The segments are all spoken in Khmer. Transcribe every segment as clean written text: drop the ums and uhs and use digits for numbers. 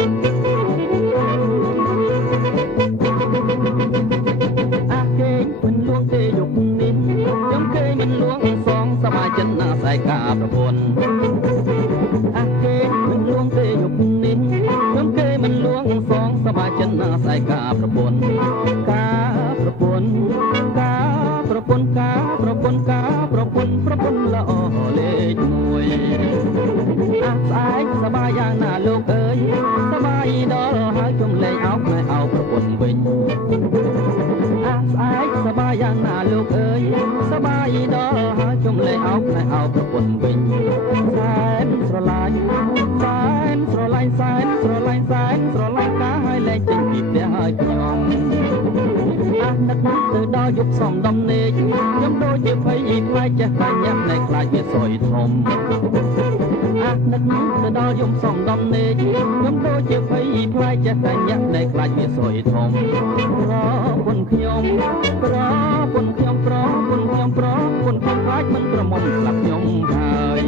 អាគេមិនលួងទេយុគនេះខ្ញុំគេមិនលួងសងសមាជិកណាស្អែកការប្រពន្ធអាគេមិនលួងទេយុគនេះខ្ញុំគេមិនលួងសងសមាជិកណាស្អែកការប្រពន្ធការប្រពន្ធការប្រពន្ធការប្រពន្ធការប្រពន្ធប្រពន្ធល្អលេខ1អាស្អែកសบายយ៉ាងណាលោកអើយសบายដល់ហើយជុំលេងអោបណែអោបប្រពន្ធវិញអាស្អែកសบายយ៉ាងណាលោកអើយសบายដល់ហើយជុំលេងអោបណែអោបប្រពន្ធវិញសែនស្រឡាញ់សែនស្រឡាញ់សែនស្រឡាញ់សែនស្រឡាញ់ការហើយលេងចេញពីផ្ទះហើយខ្ញុំអានឹកទៅដល់យប់សំដំណេកខ្ញុំដូចជាភ័យខ្លាចចេះតែញាក់ណែខ្លាចវាសុយធំអានឹកទៅដល់យប់សំដំណេកខ្ញុំដូចជាភ័យខ្លាចចេះតែញាក់ណែខ្លាចវាសុយធំប្រពន្ធខ្ញុំប្រពន្ធខ្ញុំប្រពន្ធខ្ញុំប្រពន្ធខ្ញុំខ្លាចមិនប្រមុំស្លាប់ខ្ញុំហើយ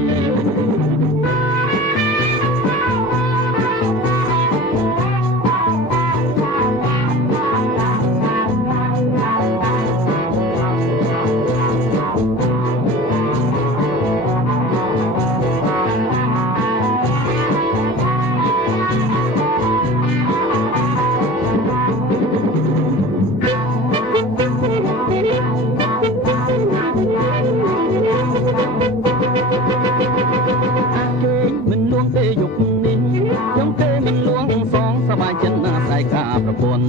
ប្រពន្ធ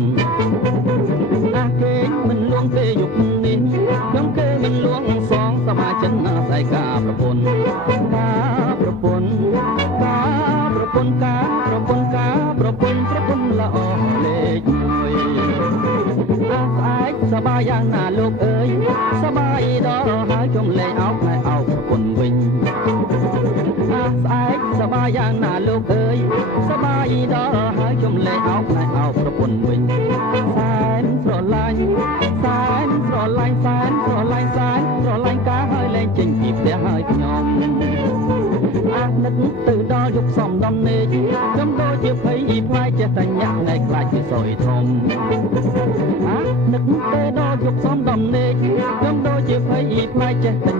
អាគេមិនលួងទេយុគនេះខ្ញុំគេមិនលួងសងសមាជិកណាស្អែកការប្រពន្ធការប្រពន្ធការប្រពន្ធការប្រពន្ធការប្រពន្ធប្រពន្ធល្អលេខ1អាស្អែកសบายយ៉ាងណាលោកអើយសบายដល់ហើយជុំលេងអោបណែអោបប្រពន្ធវិញអាស្អែកសบายយ៉ាងណាលោកអើយសบายដល់ហើយជុំលេងអោបណែអោបប្រពន្ធវិញសែនស្រឡាញ់សែនស្រឡាញ់សែនស្រឡាញ់សែនស្រឡាញ់ការហើយលេងចេញពីផ្ទះហើយខ្ញុំអានឹកទៅដល់យប់សំដំណេកខ្ញុំដូចជាភ័យខ្លាចចេះតែញាក់ណែខ្លាចវាសុយធំអានឹកទៅដល់យប់សំដំណេកខ្ញុំដូចជាភ័យខ្លាចចេះតែ